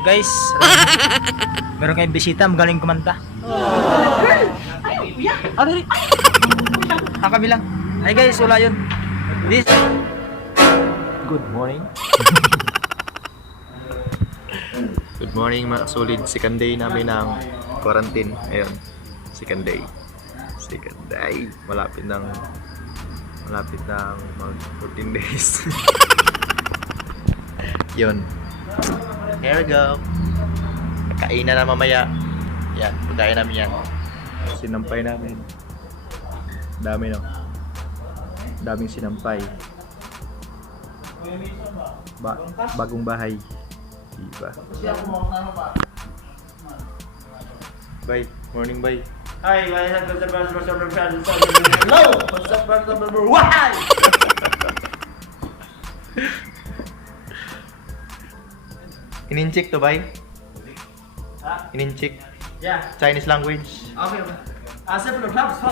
Guys, meron kayong bisita, magaling kumanta. Ano rin? Kami lang. Hi guys, wala yun. This... Good morning. Good morning mga solid. Second day namin ng quarantine. Ayun, second day. Second day. Malapit ng mag 14 days. Yun. Here we go. Kainan na mamaya. Yan, pagkain namin yan. Sinampay namin. Dami no. Daming sinampay. Bagong bahay. Diba? Bye. Morning bye. Hi, what's up, hello! What's up, why? Ininchik to bye. Ha? Ininchik. Yeah. Chinese language. Okay. Simple clubs,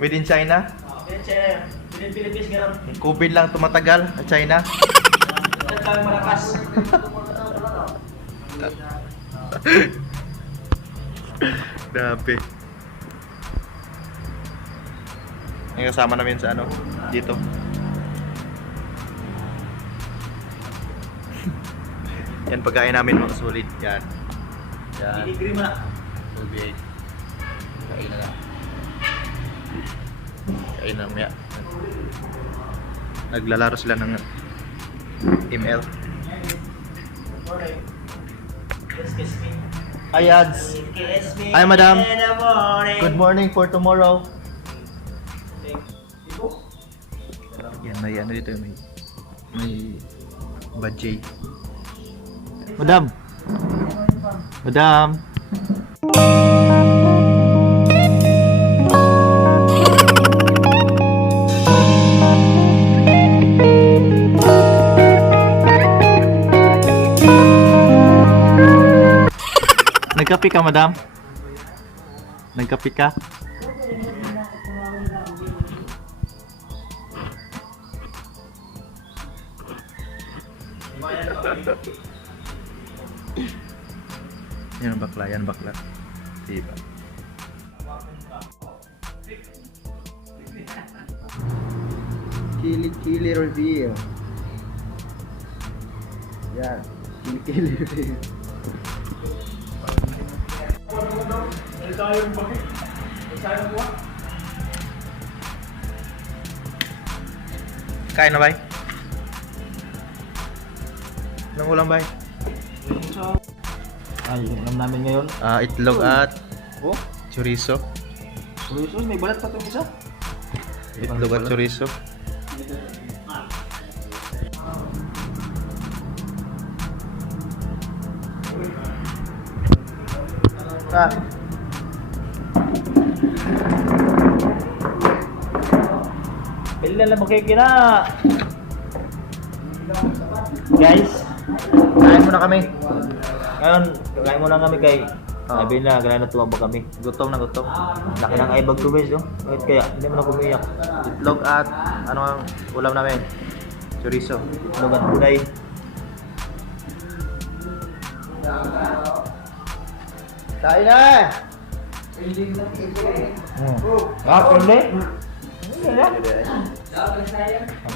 Made in China. Philippines ganun. COVID lang tumatagal sa China. Kami malakas. Grabe. Yung kasama namin sa ano, dito. Yan pagkain namin mga sulit. Yan. Yan. I-agree mo na. Okay. Kain na lang. Kain na mamaya. Naglalaro sila ng ML. Kiss me. Hi Ads. Kiss me. Hi madam. In the morning. Good morning for tomorrow. Yan, may ano dito, may budget. Madam. Madam. Nagkape ka, madam? Nagkape ka? Yan ang bakla, yan bakla. Diba? Kili reveal. Yan. Kili reveal. Kain na ba? Anong ulam ba? Ay, yung ulam namin ngayon. Itlog at Oh, chorizo. Luis, may balat pa itong isa. Itlog at chorizo. Bili na lang makikina. Guys, Kain muna kami. ngayon, kain muna kami kay Oo. sabi na, kailangan na tumabak kami. Gutom na gutom. Laki ng ibag to guys, no? Bakit kaya? Hindi mo na kumiyak. Itlog at ano ang ulam namin? Chorizo. Lugan gulay. Kain na! Pwede?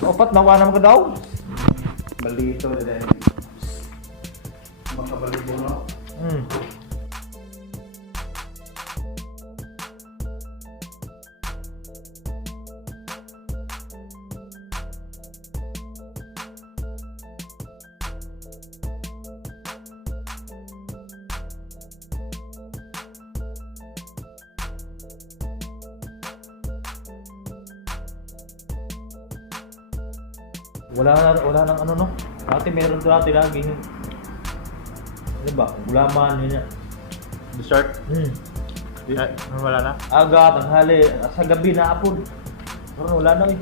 Opat, nawa naman ka daw. Balito na dahil. Makabalik mo. Wala nang ano no. Dati meron dati lagi. Ano ba? Gulaman yun. Dessert? Wala na? Aga, tanghali, sa gabi na apod. Pero wala na eh.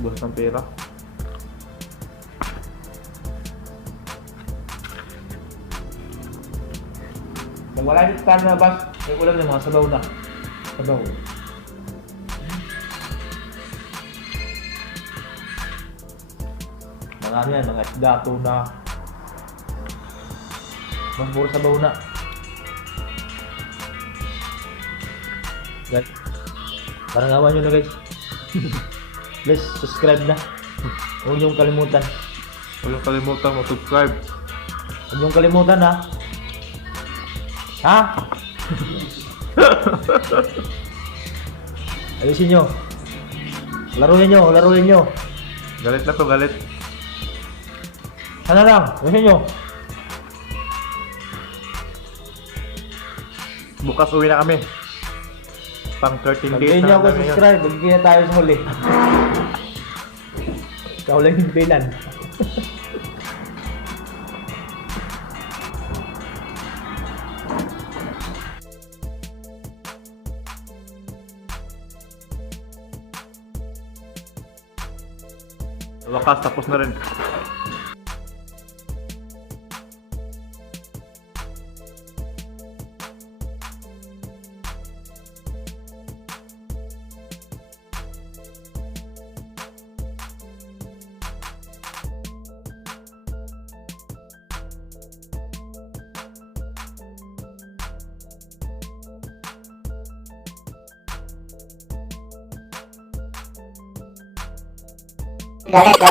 Bus ng pera. Nag wala yung stand na bas, may ulam ng mga sabaw na. Sabaw. Mga ano yan, mga isda, tuna. Mas puro sabaw na. Guys, parang awan nyo na guys. Please, subscribe na. Huwag niyong kalimutan. Huwag yung kalimutan mag-subscribe. Huwag niyong kalimutan ha. Ha? Ayusin nyo. Laruin nyo. Galit na to, galit. Sana lang, ayusin nyo. Bukas uwi na kami. Pang 13 days Pag nyo na ako kami ngayon. subscribe, magkikita tayo sa huli. Ikaw lang yung bilan. Sa wakas, tapos na rin. Galit ka,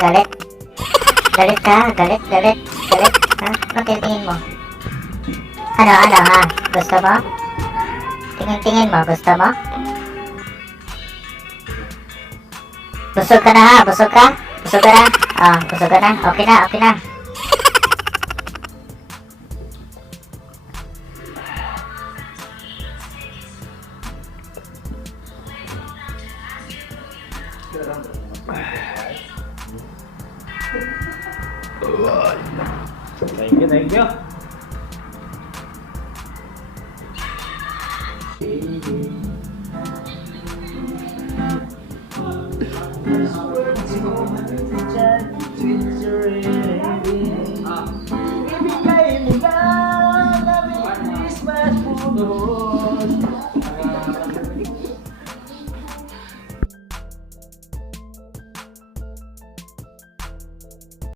galit. Galit ka, galit. Ha? Ano tingin mo? Ano, ha? Gusto mo? Tingin mo, gusto mo? Busog ka na ha, busog ka? Busog ka na? Busog ka na? Okay na. Thank you. Ibigay mo ba ang aming Christmas puno?